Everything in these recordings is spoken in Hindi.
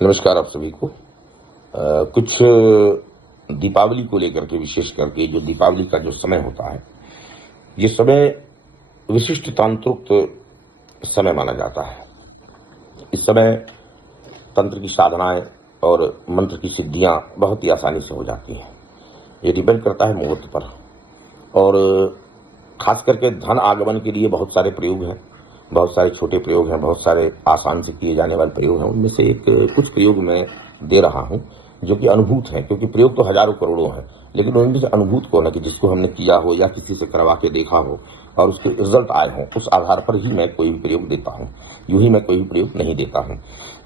नमस्कार आप सभी को। कुछ दीपावली को लेकर के विशेष करके जो दीपावली का जो समय होता है, ये समय विशिष्ट तांत्रिक समय माना जाता है। इस समय तंत्र की साधनाएं और मंत्र की सिद्धियां बहुत ही आसानी से हो जाती हैं। ये डिपेंड करता है मुहूर्त पर, और खास करके धन आगमन के लिए बहुत सारे प्रयोग हैं, बहुत सारे छोटे प्रयोग हैं, बहुत सारे आसान से किए जाने वाले प्रयोग हैं। उनमें से कुछ प्रयोग मैं दे रहा हूं जो कि अनुभूत हैं, क्योंकि प्रयोग तो हजारों करोड़ों हैं, लेकिन उनमें से अनुभूत कौन है कि जिसको हमने किया हो या किसी से करवा के देखा हो और उसके रिजल्ट आए हों, उस आधार पर ही मैं कोई भी प्रयोग देता हूं। यूं ही मैं कोई भी प्रयोग नहीं देता हूं।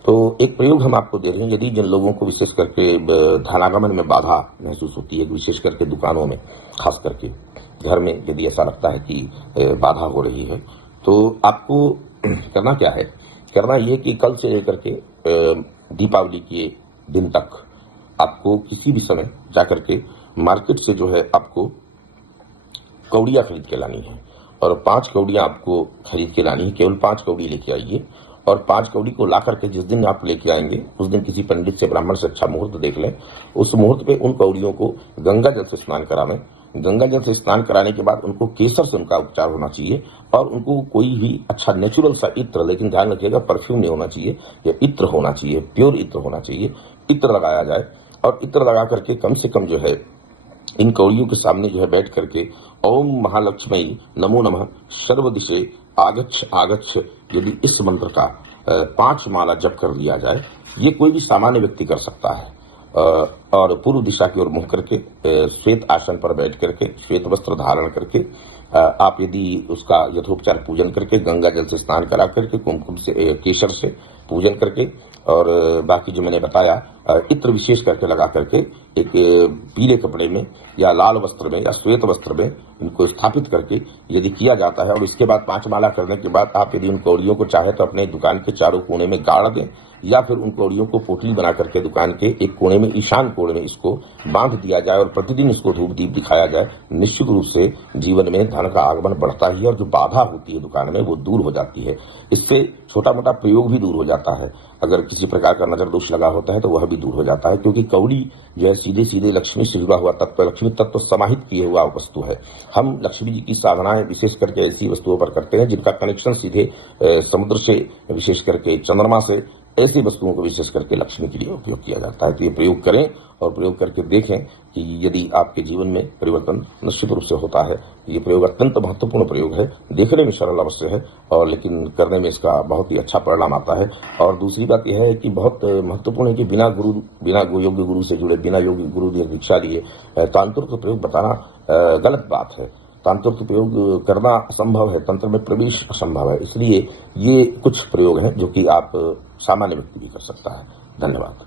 तो एक प्रयोग हम आपको दे रहे हैं। यदि जिन लोगों को विशेष करके धनागमन में बाधा महसूस होती है, विशेष करके दुकानों में, खास करके घर में यदि ऐसा लगता है कि बाधा हो रही है, तो आपको करना क्या है? करना ये कि कल से लेकर के दीपावली के दिन तक आपको किसी भी समय जाकर के मार्केट से जो है आपको कौड़ियां खरीद के लानी है, और 5 कौड़ियां आपको खरीद के लानी है। केवल 5 कौड़ी लेके आइए, और 5 कौड़ी को ला करके जिस दिन आप लेके आएंगे उस दिन किसी पंडित से, ब्राह्मण से अच्छा मुहूर्त देख लें। उस मुहूर्त पे उन कौड़ियों को गंगा जल से स्नान करावें। गंगा जल से स्नान कराने के बाद उनको केसर से उनका उपचार होना चाहिए, और उनको कोई भी अच्छा नेचुरल सा इत्र, लेकिन ध्यान रखिएगा परफ्यूम नहीं होना चाहिए, या इत्र होना चाहिए, प्योर इत्र होना चाहिए। इत्र लगाया जाए, और इत्र लगा करके कम से कम जो है इन कौड़ियों के सामने जो है बैठ करके ओम महालक्ष्मी नमो नमः सर्वदिशे आगच्छ आगच्छ, यदि इस मंत्र का 5 माला जप कर लिया जाए, ये कोई भी सामान्य व्यक्ति कर सकता है। और पूर्व दिशा की ओर मुंह करके श्वेत आसन पर बैठ करके, श्वेत वस्त्र धारण करके, आप यदि उसका यथोपचार पूजन करके, गंगा जल से स्नान करा करके, कुमकुम से, केसर से पूजन करके, और बाकी जो मैंने बताया इत्र विशेष करके लगा करके एक पीले कपड़े में या लाल वस्त्र में या श्वेत वस्त्र में इनको स्थापित करके यदि किया जाता है, और इसके बाद 5 माला करने के बाद आप यदि उन कौड़ियों को चाहे तो अपने दुकान के चारों कोने में गाड़ दें, या फिर उन कौड़ियों को पोटली बना करके दुकान के एक कोने में, ईशान कोने में इसको बांध दिया जाए, और प्रतिदिन इसको धूप दीप दिखाया जाए। निश्चित रूप से जीवन में धन का आगमन बढ़ता ही है, और जो बाधा होती है दुकान में वो दूर हो जाती है। इससे छोटा मोटा प्रयोग भी दूर हो जाता है। अगर किसी प्रकार का नजर दोष लगा होता है तो वह भी दूर हो जाता है, क्योंकि कौड़ी जो है सीधे सीधे लक्ष्मी से जुड़ा हुआ तत्व, लक्ष्मी तत्व समाहित किए हुआ वस्तु है। हम लक्ष्मी जी की साधनाएं विशेष करके ऐसी वस्तुओं पर करते हैं जिनका कनेक्शन सीधे समुद्र से, विशेष करके चंद्रमा से, ऐसी वस्तुओं को विशेष करके लक्ष्मी के लिए उपयोग किया जाता है। तो ये प्रयोग करें और प्रयोग करके देखें कि यदि आपके जीवन में परिवर्तन निश्चित रूप से होता है। ये प्रयोग अत्यंत महत्वपूर्ण प्रयोग है, देखने में सरल अवश्य है, और लेकिन करने में इसका बहुत ही अच्छा परिणाम आता है। और दूसरी बात यह है कि बहुत महत्वपूर्ण है कि बिना योग्य गुरु से जुड़े, बिना योग्य गुरु ने दीक्षा लिए तांत्रिक का प्रयोग बताना गलत बात है। तांत्रिक प्रयोग करना असंभव है, तंत्र में प्रवेश असंभव है। इसलिए ये कुछ प्रयोग हैं जो कि आप सामान्य व्यक्ति भी कर सकता है। धन्यवाद।